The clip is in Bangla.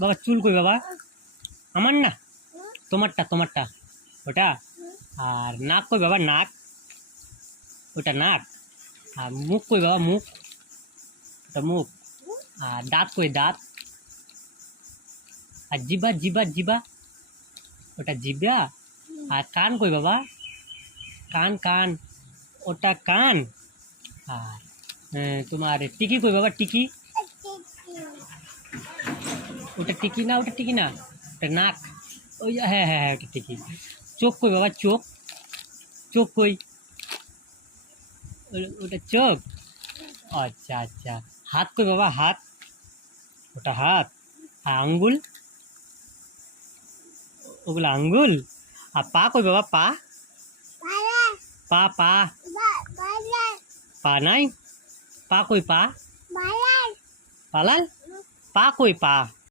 বাবা চুল কই বাবা? আমার না, তোমারটা ওটা। আর নাক কই বাবা? নাক, ওটা নাক। আর মুখ কই বাবা? মুখ, ওটা মুখ। আর দাঁত কই? দাঁত। আর জিবা, ওটা জিবা। আর কান কই বাবা? কান, ওটা কান। আর তোমার টিকি কই বাবা? টিকি, ওটা টিকি না, ওটা নাক। ওই হ্যাঁ ওটা টিকি। চোখ কই বাবা? চোখ কই? ওটা চোখ। আচ্ছা। হাত কই বাবা? হাত, ওটা হাত। আর আঙ্গুল, ওগুলো আঙ্গুল। আর পা কই বাবা? পা, পা পা নাই। পা কই? পা পালাল। পা কই? পা